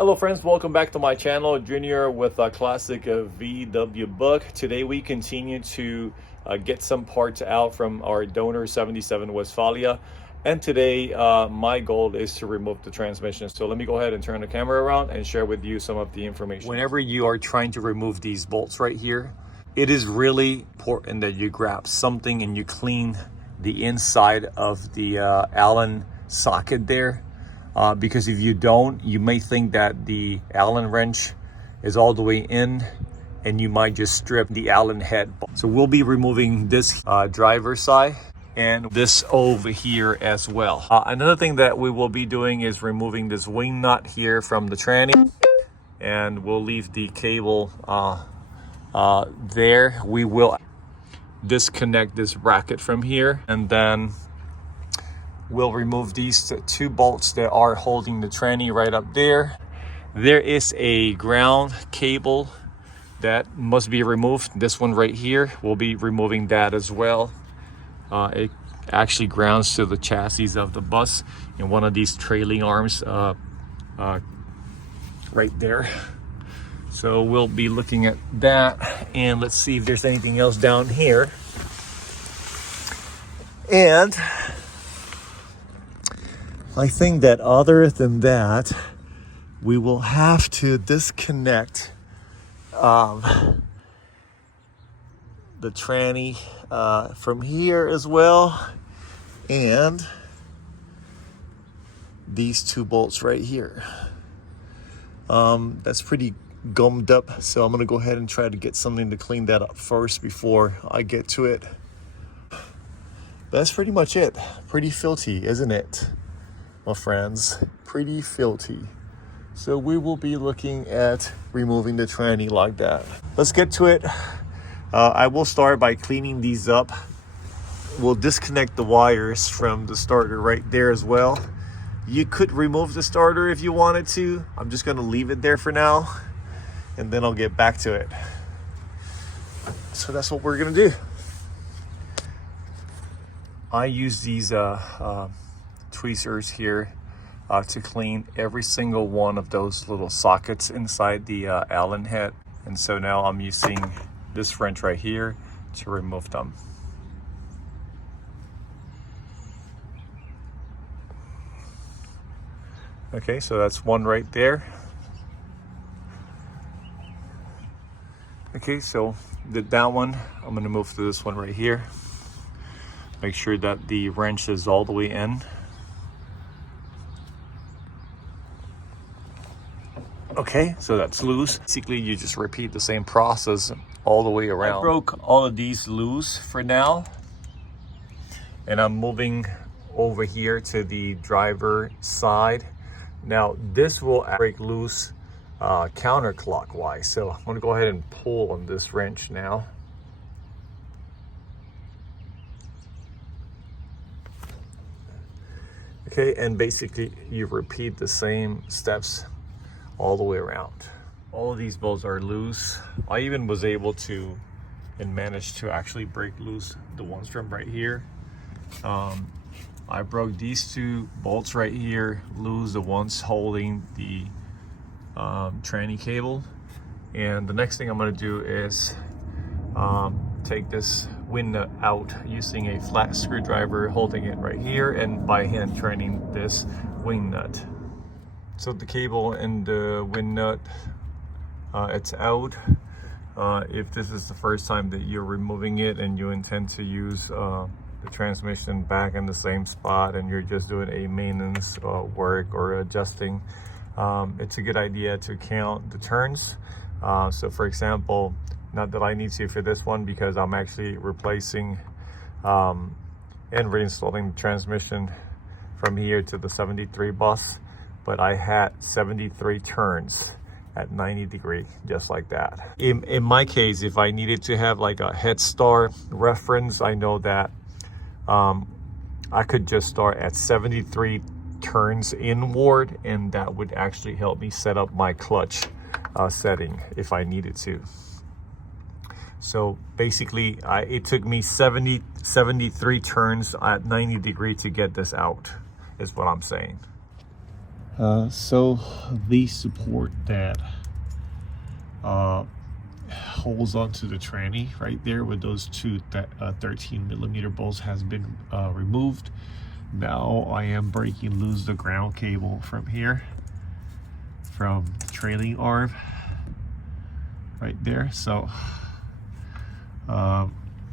Hello friends, welcome back to my channel, Junior with a classic VW book. Today we continue to get some parts out from our donor 77 Westphalia. And today my goal is to remove the transmission. So let me go ahead and turn the camera around and share with you some of the information. Whenever you are trying to remove these bolts right here, it is really important that you grab something and you clean the inside of the Allen socket there. Because if you don't, you may think that the Allen wrench is all the way in and you might just strip the Allen head. So we'll be removing this driver side and this over here as well. Another thing that we will be doing is removing this wing nut here from the tranny, and we'll leave the cable there. We will disconnect this bracket from here, and then we'll remove these two bolts that are holding the tranny right up there. There is a ground cable that must be removed. This one right here, we'll be removing that as well. It actually grounds to the chassis of the bus and one of these trailing arms right there. So we'll be looking at that, and let's see if there's anything else down here. And I think that other than that, we will have to disconnect the tranny from here as well, and these two bolts right here. That's pretty gummed up, so I'm gonna go ahead and try to get something to clean that up first before I get to it. That's pretty much it. Pretty filthy, isn't it, my friends? Pretty filthy. So we will be looking at removing the tranny like that. Let's get to it. I will start by cleaning these up. We'll disconnect the wires from the starter right there as well. You could remove the starter if you wanted to. I'm just gonna leave it there for now, and then I'll get back to it. So that's what we're gonna do. I use these tweezers here to clean every single one of those little sockets inside the Allen head. And so now I'm using this wrench right here to remove them. Okay, so that's one right there. Okay, so did that one. I'm gonna move to this one right here. Make sure that the wrench is all the way in. Okay, so that's loose. Basically, you just repeat the same process all the way around. I broke all of these loose for now, and I'm moving over here to the driver side. Now, this will break loose counterclockwise, so I'm gonna go ahead and pull on this wrench now. Okay, and basically you repeat the same steps all the way around. All of these bolts are loose. I even was able to and managed to actually break loose the ones from right here. I broke these two bolts right here loose, the ones holding the tranny cable. And the next thing I'm gonna do is take this wing nut out using a flat screwdriver, holding it right here, and by hand turning this wing nut. So the cable and the wing nut, it's out. If this is the first time that you're removing it and you intend to use the transmission back in the same spot and you're just doing a maintenance work or adjusting, it's a good idea to count the turns. So for example, not that I need to for this one because I'm actually replacing and reinstalling the transmission from here to the 73 bus, but I had 73 turns at 90 degree, just like that. In my case, if I needed to have like a head start reference, I know that I could just start at 73 turns inward, and that would actually help me set up my clutch setting if I needed to. So basically, it took me 73 turns at 90 degree to get this out, is what I'm saying. So the support that holds onto the tranny right there with those two 13mm bolts has been removed. Now I am breaking loose the ground cable from here, from the trailing arm right there. So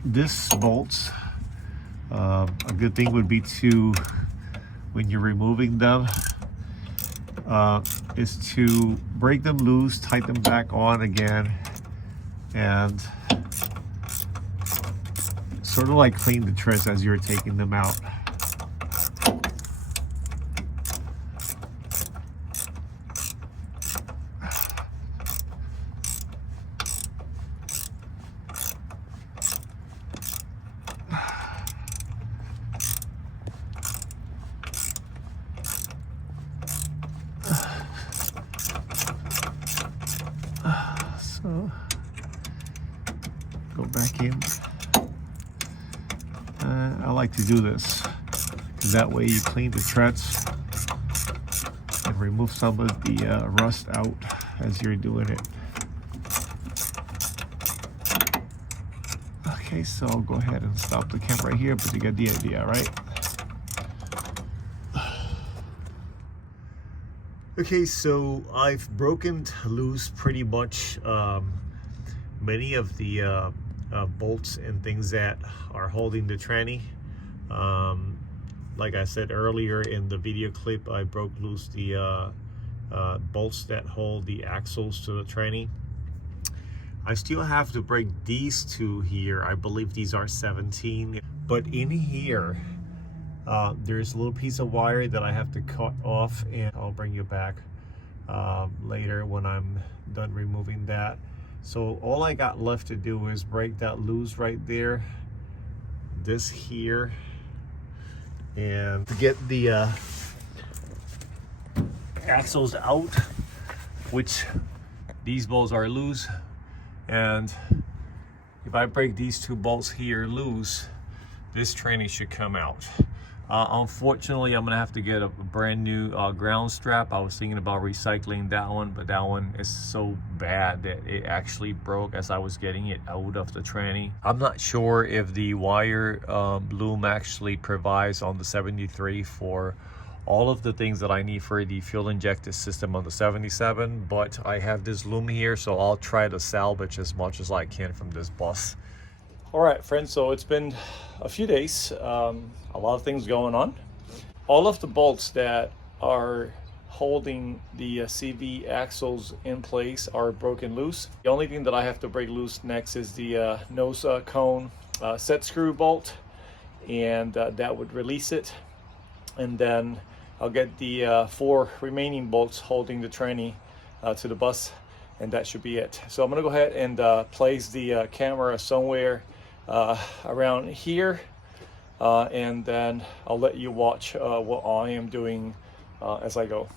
this bolts, a good thing would be to, when you're removing them, is to break them loose, tighten them back on again, and sort of like clean the treads as you're taking them out. So go back in. I like to do this because that way you clean the treads and remove some of the rust out as you're doing it. Okay, so I'll go ahead and stop the camera right here, but you get the idea, right? Okay, so I've broken loose pretty much many of the bolts and things that are holding the tranny. Like I said earlier in the video clip, I broke loose the bolts that hold the axles to the tranny. I still have to break these two here. I believe these are 17, but in here there's a little piece of wire that I have to cut off, and I'll bring you back later when I'm done removing that. So all I got left to do is break that loose right there, this here, and to get the axles out, which these bolts are loose, and if I break these two bolts here loose, this tranny should come out. Unfortunately, I'm gonna have to get a brand new ground strap. I was thinking about recycling that one, but that one is so bad that it actually broke as I was getting it out of the tranny. I'm not sure if the wire loom actually provides on the 73 for all of the things that I need for the fuel injected system on the 77, but I have this loom here, so I'll try to salvage as much as I can from this bus. All right, friends, so it's been a few days, a lot of things going on. All of the bolts that are holding the CV axles in place are broken loose. The only thing that I have to break loose next is the nose cone set screw bolt, and that would release it. And then I'll get the 4 remaining bolts holding the tranny to the bus, and that should be it. So I'm gonna go ahead and place the camera somewhere around here, and then I'll let you watch what I am doing as I go.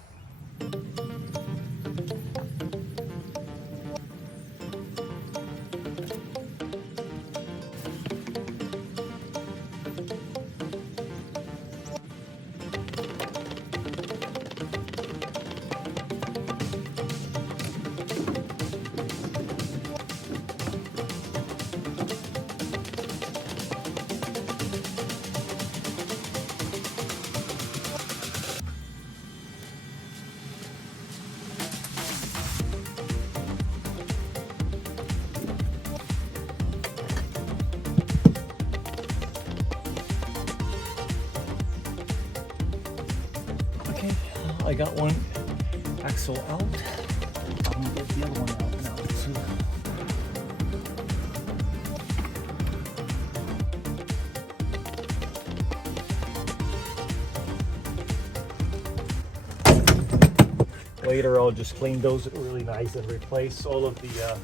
I got one axle out. I'm gonna get the other one out now too. Later I'll just clean those really nice and replace all of the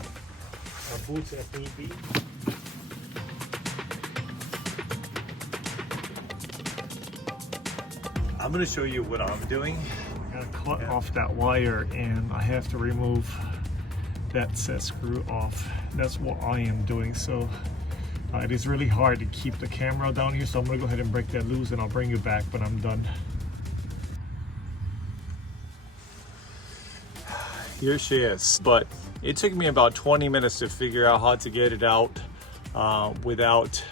boots if need be. I'm going to show you what I'm doing. I'm going to cut off that wire, and I have to remove that set screw off. That's what I am doing. So it is really hard to keep the camera down here, so I'm going to go ahead and break that loose, and I'll bring you back when I'm done. here she is. But it took me about 20 minutes to figure out how to get it out without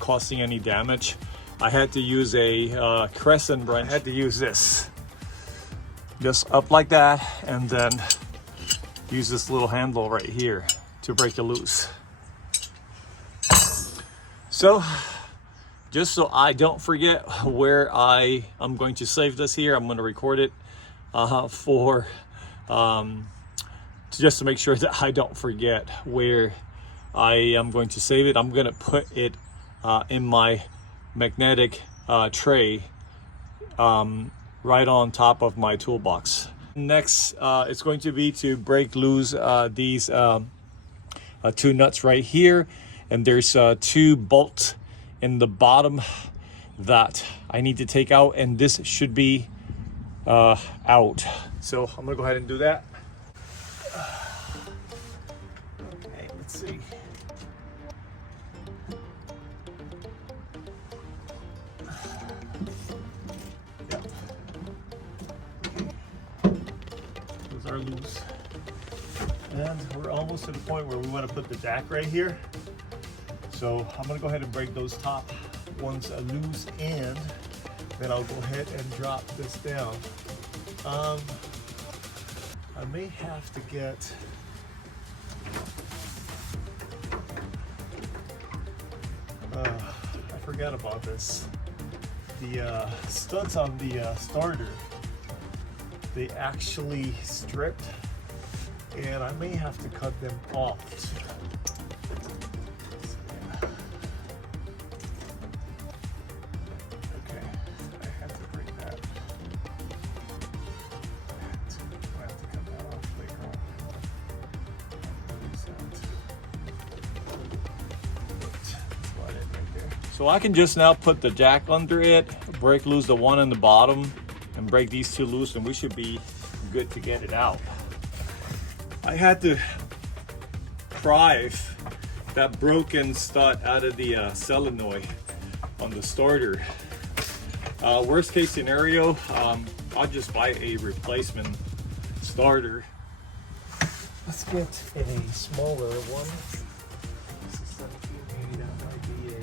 causing any damage. I had to use a crescent wrench. I had to use this. Just up like that, and then use this little handle right here to break it loose. So, just so I don't forget where I am going to save this here, I'm going to record it just to make sure that I don't forget where I am going to save it. I'm going to put it in my magnetic tray right on top of my toolbox. Next, it's going to be to break loose these two nuts right here, and there's 2 bolts in the bottom that I need to take out, and this should be out. So I'm gonna go ahead and do that. Okay, let's see. Yep. Those are loose. And we're almost to the point where we want to put the jack right here. So I'm gonna go ahead and break those top ones loose, and then I'll go ahead and drop this down. I may have to get I forgot about this. The studs on the starter, they actually stripped, and I may have to cut them off. So I can just now put the jack under it, break loose the one in the bottom, and break these 2 loose, and we should be good to get it out. I had to pry that broken stud out of the solenoid on the starter. Worst case scenario, I'll just buy a replacement starter. Let's get a smaller one. This is 17, maybe that might be a...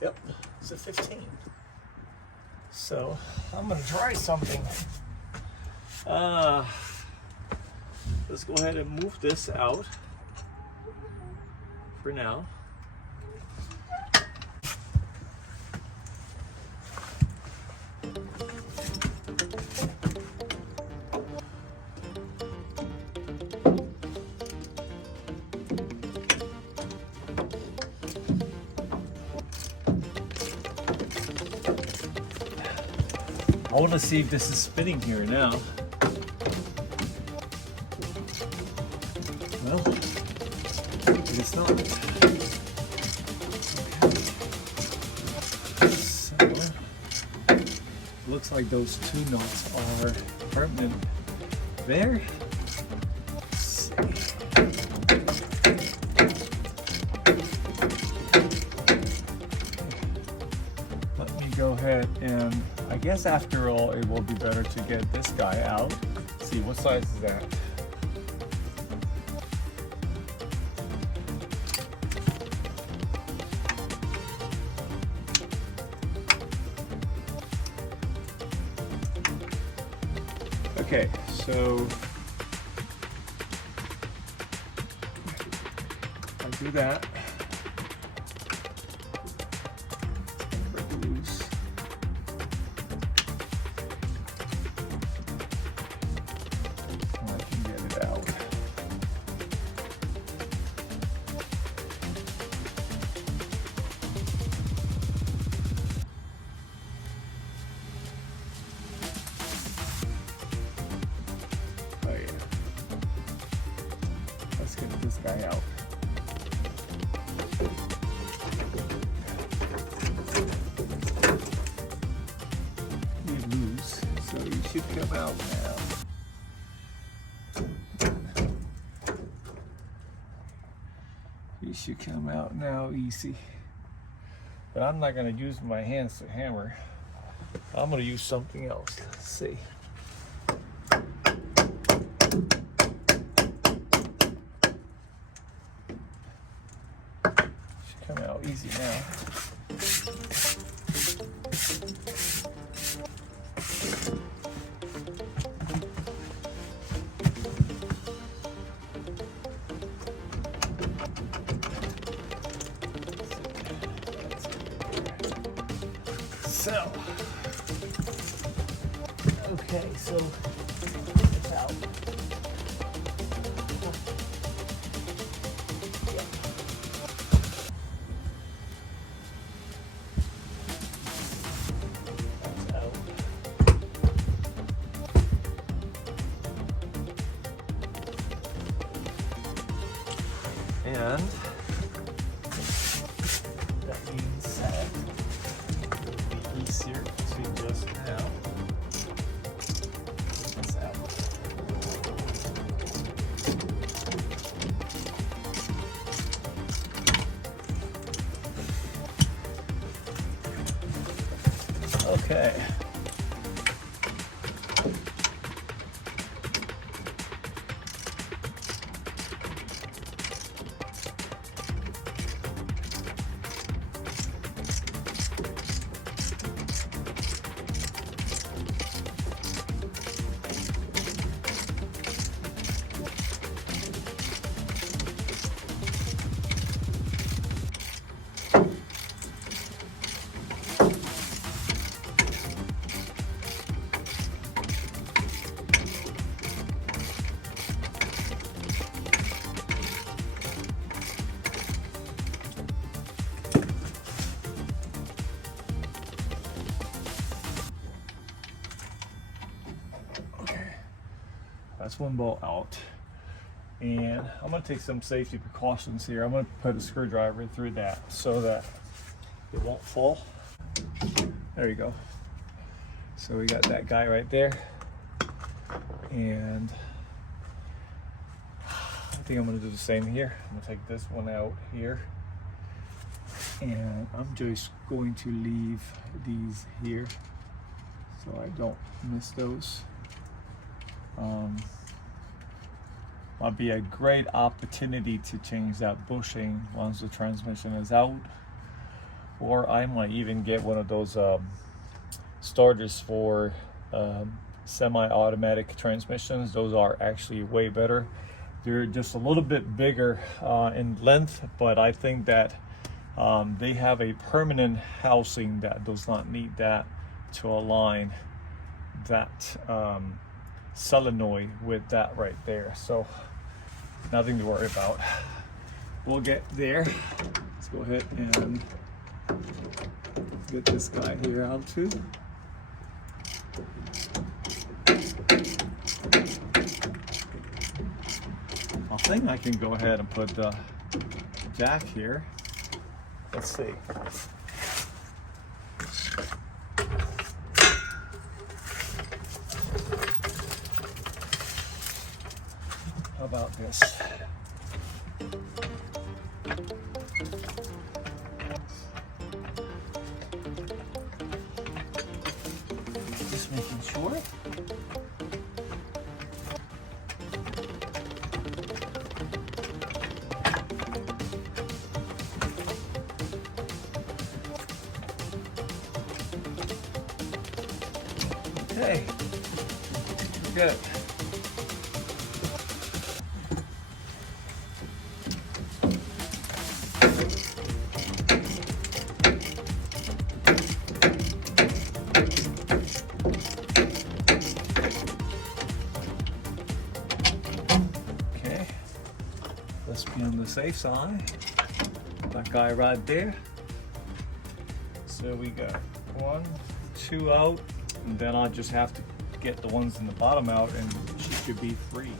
Yep, it's a 15. So I'm gonna try something. Let's go ahead and move this out for now. I want to see if this is spinning here now. Well, it's not. Okay. So, looks like those 2 knots are permanent there. Let's see. Let me go ahead and, I guess after all, it will be better to get this guy out. Let's see, what size is that? Okay, so I'll do that. Break it loose. I can get it out. Oh yeah. Let's get this guy out. should come out now. He should come out now easy. But I'm not gonna use my hands to hammer. I'm gonna use something else. Let's see. Should come out easy now. So, okay, so it's out. That's out. And that being said, easier to just now. This out. Okay. That's one bolt out, and I'm going to take some safety precautions here. I'm going to put a screwdriver through that so that it won't fall. There you go. So we got that guy right there, and I think I'm going to do the same here. I'm going to take this one out here, and I'm just going to leave these here so I don't miss those. Might be a great opportunity to change that bushing once the transmission is out, or I might even get one of those starters for semi-automatic transmissions. Those are actually way better. They're just a little bit bigger in length, but I think that they have a permanent housing that does not need that to align that solenoid with that right there. So nothing to worry about. We'll get there. Let's go ahead and get this guy here out too. I think I can go ahead and put the jack here. Let's see. How about this? Just making sure. Okay, good. Okay, let's be on the safe side. That guy right there. So we got 1, 2 out. And then I'll just have to get the ones in the bottom out and she should be free.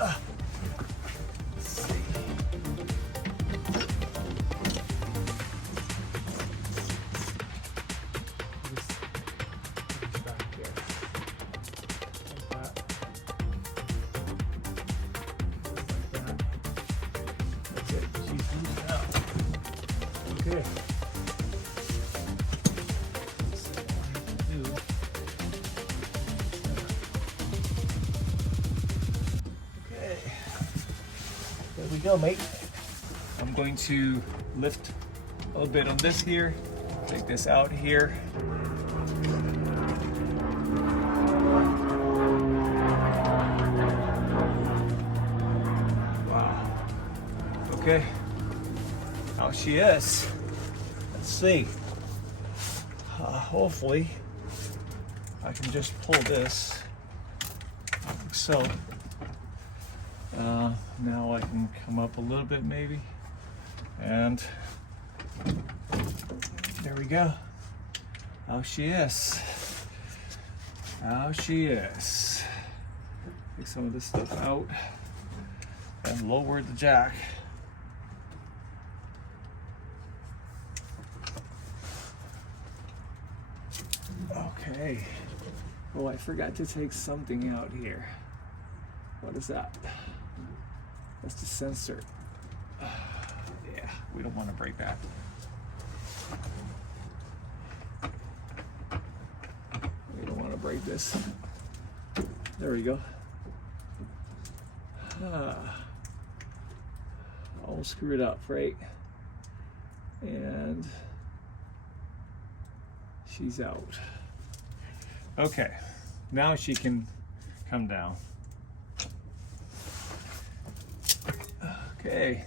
Let's see. This back there. Okay. Okay. There we go, mate. I'm going to lift a little bit on this here. Take this out here. Wow. Okay. Out she is. Let's see. Hopefully, I can just pull this. Like so. Now I can come up a little bit maybe. And there we go. Out she is. Out she is. Take some of this stuff out and lower the jack. Okay. Oh, I forgot to take something out here. What is that? That's the sensor. Yeah, we don't want to break that. We don't want to break this. There we go. All screwed up, right? And she's out. Okay, now she can come down. Okay.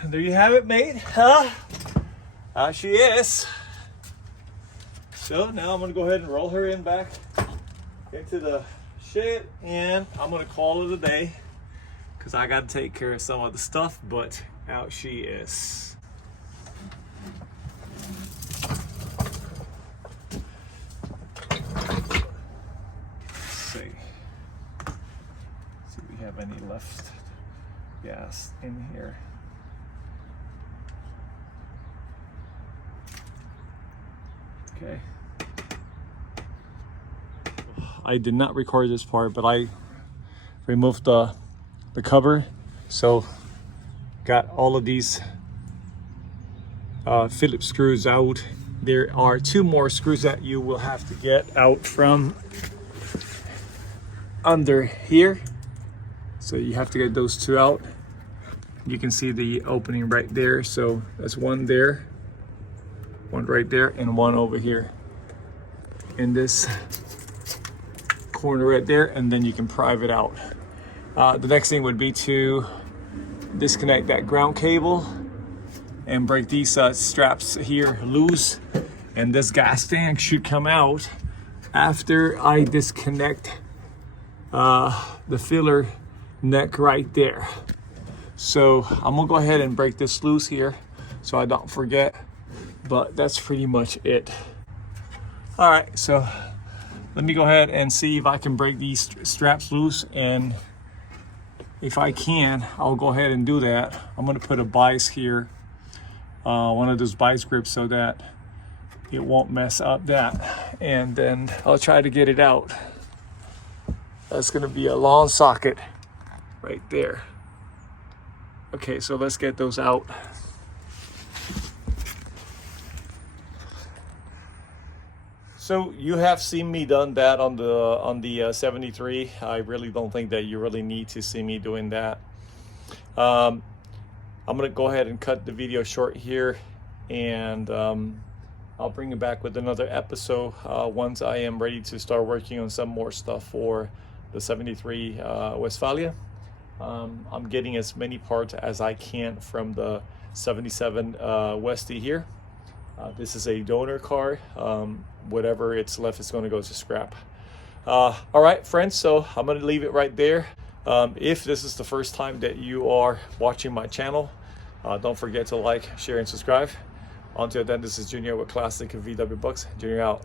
And there you have it, mate. Huh? She is. So now I'm gonna go ahead and roll her in back into the shed, and I'm gonna call it a day because I gotta take care of some of the stuff, but out she is. See if we have any left gas in here. Okay. I did not record this part, but I removed the cover, so got all of these Phillips screws out. There are 2 more screws that you will have to get out from under here, so you have to get those 2 out. You can see the opening right there, so that's one there, one right there, and one over here in this corner right there, and then you can prive it out. The next thing would be to disconnect that ground cable and break these straps here loose, and this gas tank should come out after I disconnect the filler neck right there. So I'm gonna go ahead and break this loose here so I don't forget, but that's pretty much it. All right, so let me go ahead and see if I can break these straps loose, and if I can, I'll go ahead and do that. I'm gonna put a bias here, one of those bias grips, so that it won't mess up that, and then I'll try to get it out. That's gonna be a long socket right there. Okay, so let's get those out. So you have seen me done that on the 73. I really don't think that you really need to see me doing that. I'm gonna go ahead and cut the video short here, and I'll bring you back with another episode once I am ready to start working on some more stuff for the 73 Westfalia. I'm getting as many parts as I can from the 77 Westy here. This is a donor car. Whatever it's left is going to go to scrap. All right, friends, so I'm going to leave it right there. If this is the first time that you are watching my channel, don't forget to like, share, and subscribe. Until then, this is Junior with Classic VW Bucks. Junior out.